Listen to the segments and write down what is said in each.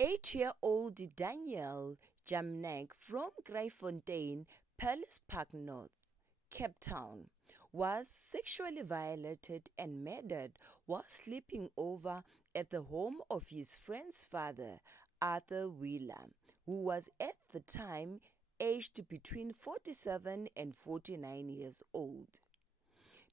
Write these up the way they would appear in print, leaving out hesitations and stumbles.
8-year-old Daniel Jamnek from Greyfontein Palace Park North, Cape Town, was sexually violated and murdered while sleeping over at the home of his friend's father, Arthur Wheeler, who was at the time aged between 47 and 49 years old.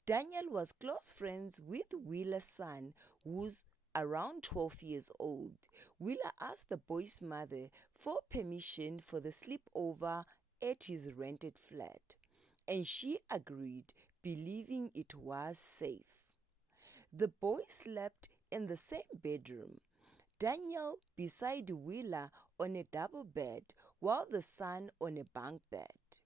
Daniel was close friends with Wheeler's son, who's around 12 years old. Wheeler asked the boy's mother for permission for the sleepover at his rented flat, and she agreed, believing it was safe. The boy slept in the same bedroom, Daniel beside Wheeler on a double bed, while the son on a bunk bed.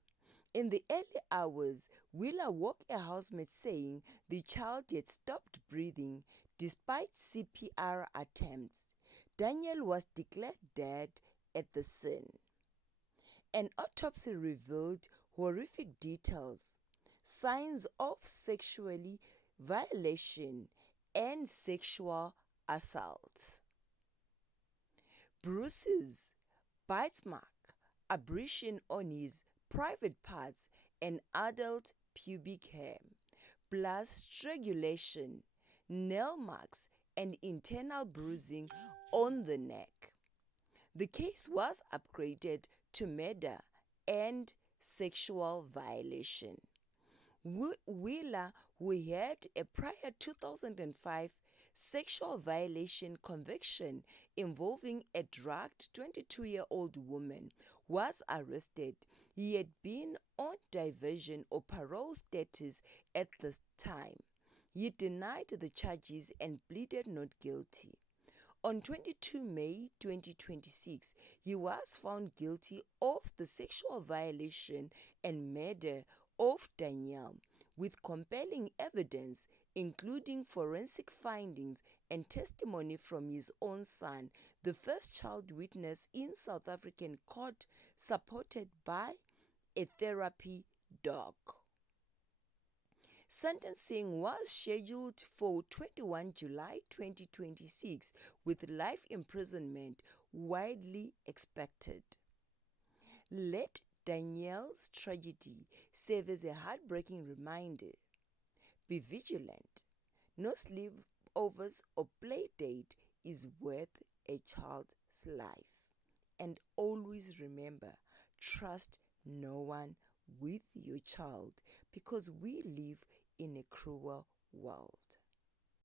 In the early hours, Wheeler woke a housemate saying the child had stopped breathing despite CPR attempts. Daniel was declared dead at the scene. An autopsy revealed horrific details, signs of sexual violation and sexual assault. Bruises, bite mark, abrasion on his private parts and adult pubic hair, plus strangulation, nail marks, and internal bruising on the neck. The case was upgraded to murder and sexual violation. Wheeler, who had a prior 2005 sexual violation conviction involving a drugged 22-year-old woman, was arrested. He had been on diversion or parole status at the time. He denied the charges and pleaded not guilty. On 22 May 2026, he was found guilty of the sexual violation and murder of Daniel, with compelling evidence, including forensic findings and testimony from his own son, the first child witness in South African court, supported by a therapy dog. Sentencing was scheduled for 21 July 2026, with life imprisonment widely expected. Let Daniel's tragedy serve as a heartbreaking reminder. Be vigilant. No sleepovers or play date is worth a child's life. And always remember, trust no one with your child, because we live in a cruel world.